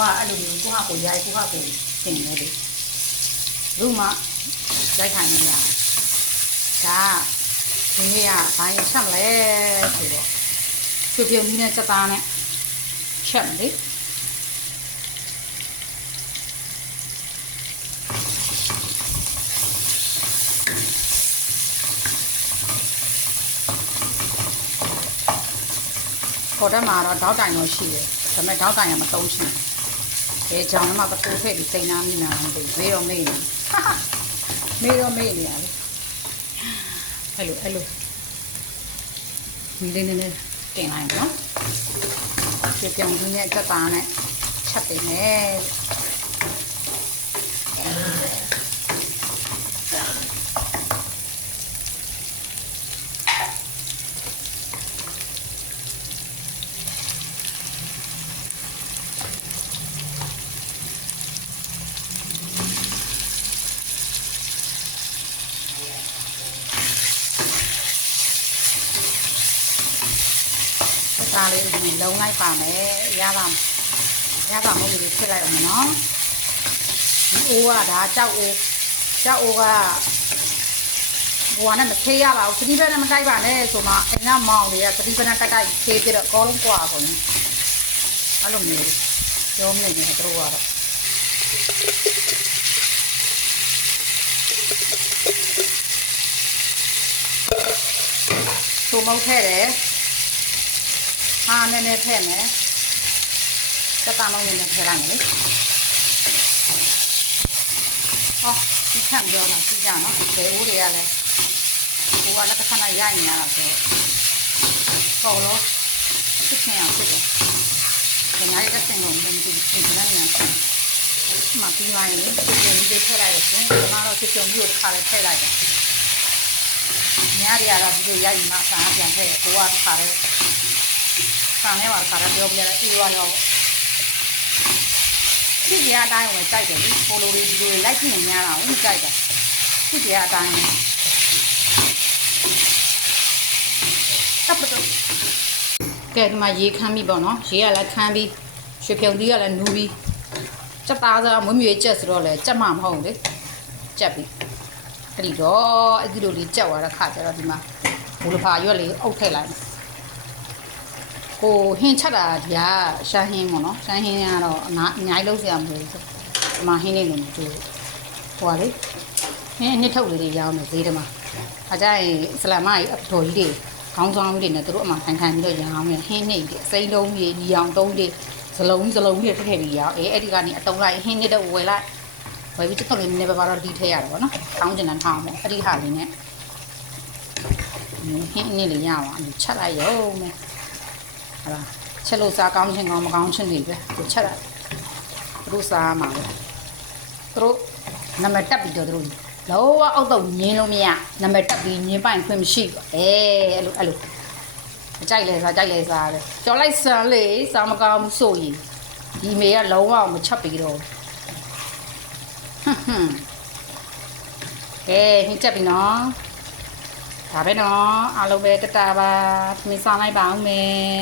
ကအဲ့လိုမျိုးကိုဟာကိုရိုက်ကိုဟာကိုတင်နေတယ်ဘူးမှရိုက်ခိုင်းနေရဒါဒီနေ့ကဘာရင်ချက်မလဲဆိုတော့ပြုတ်ပြုတ်ကြီးနဲ့စက်သားနဲ့ချက်မလေးခေါ်တက်မှာတော့တောက်တိုင်တော့ရှိတယ်ဒါပေမဲ့တောက်တိုင်ကမသုံးချင်ဘူး အဲကြောင်ထဲမှာပတိုးထည့်ပြီးစိန်နာမိနာမသိဘူးမေးတော့မေးနေမေးတော့မေးနေရတယ်အဲ့လိုအဲ့လိုဒီလေးနည်းနည်းတင်လိုက်နော်ပြပြောင်းကြီးနဲ့စက်သားနဲ့ချက်တင်မယ် ဒါလေးဒီလုံးလိုက်ပါမယ်ရပါမရပါမလို့ဒီဖြစ်လိုက်အောင်နော်ဒီအိုးကဒါကြောက်အိုးကြောက်အိုးကဘဝနဲ့မသေးရပါဘူးသတိပဲနဲ့မတိုက်ပါနဲ့ဆိုမှအင်းကမောင်တွေကသတိပဲနဲ့တိုက်တိုက်သေးပြီးတော့ကောလုံးကွာကုန်အဲ့လိုမျိုးပြောမနေနဲ့တို့ကတော့သို့မဟုတ်ထဲတယ် ဟာနည်းနည်းထည့်မယ်စက်သားလုံးနည်းနည်းထည့်လိုက်မယ်လေဟောဒီခံပြောတာကြည့်ကြနော်ဘယ်ဦးတွေကလဲဟိုကလည်းတစ်ခါနဲ့ရိုက်နေရတာဆိုတော့လို့ဖြစ်ချင်အောင်ဖြစ်တယ်ဒီနေ့ကစင်လုံးမင်းဒီဒီနေ့ညာဆင်မပြီးပါရင်လေဒီလိုလေးထည့်လိုက်တယ်ဆိုရင်ကျွန်တော်တို့စစ်ကြုံပြီးတော့တစ်ခါလေးထည့်လိုက်တယ်ညားတွေကတော့ဒီလိုရိုက်ပြီးမှဆန်ပြန်ထည့်တယ်ကိုကတစ်ခါလေး ဆန်ထဲမှာခါတော့ပြောပြလိုက်အေးရောတော့ဖြစ်ကြအတိုင်းဝင်ကြိုက်တယ်လေပိုလိုတွေဒီလိုလိုက်ကြည့်နေများတာဝင်ကြိုက်တယ်ဖြစ်ကြအတိုင်းတပ်ပတ်ကဲဒီမှာရေခမ်းပြီပေါ့နော်ရေကလည်းခမ်းပြီရွှေဖြုံသီးကလည်းနူးပြီစက်သားစားမွေးမြွေကြက်ဆိုတော့လေကြက်မှမဟုတ်ဘူးလေကြက်ပြီအဲ့ဒီတော့အဲ့ဒီလိုလေးကြက်သွားတဲ့ခါကျတော့ဒီမှာဘူလဖာရွက်လေးအုပ်ထည့်လိုက် မယ်ကိုဟင်းချက်တာဒီကရှာဟင်းပေါ့နော်ရှာဟင်းကတော့အများအများကြီးလုံးစရာမလိုဘူးဒီမှာဟင်းလေးနေတူဟိုပါလေဟင်းနှစ်ထုတ်လေးတွေရောင်းနေဈေးထဲမှာအကြိုင်အစ္စလာမကြီးအတော်ကြီးတွေခေါင်းဆောင်ကြီးတွေနဲ့သူတို့အမှခံခံပြီးတော့ရောင်းနေဟင်းနေတွေအစိမ်းတုံးကြီးညီအောင်တုံးတွေဇလုံးကြီးဇလုံးကြီးထည့်ထည့်ပြီးရောင်းအေးအဲ့ဒီကနေအတုံးလိုက်ဟင်းနှစ်တော့ဝယ်လိုက်ဝယ်ပြီးချက်ထုတ်လေးနည်းနည်းပါးပါတော့ဒီထည့်ရတယ်ပေါ့နော်ထောင်းကျင်တန်းထောင်းပေါ့အဲ့ဒီဟာလေးနဲ့ဟင်းအနည်းလေးရအောင်အချက်လိုက်ရုံနဲ့ ဟာလားချက်လို့စားကောင်းချင်းကောင်းမကောင်းချင်းတွေပဲသူချက်လိုက်သူတို့စားမှာပဲသူတို့နံပါတ်တက်ပြီးတော့သူတို့လောကအောက်တော့ညင်းလို့မရနံပါတ်တက်ပြီးညင်းပိုင်ခွင့်မရှိဘူးအဲအဲ့လိုအဲ့လိုမကြိုက်လဲစားကြိုက်လဲစားတယ်ကြော်လိုက်စမ်းလေစားမကောင်းဘူးဆိုရင်ဒီမေကလုံးဝမချက်ပြီးတော့ဟွန်းဟွန်းကဲညချက်ပြီနော်ဒါပဲနော်အားလုံးပဲတတာပါသမီးစားလိုက်ပါဦးမယ်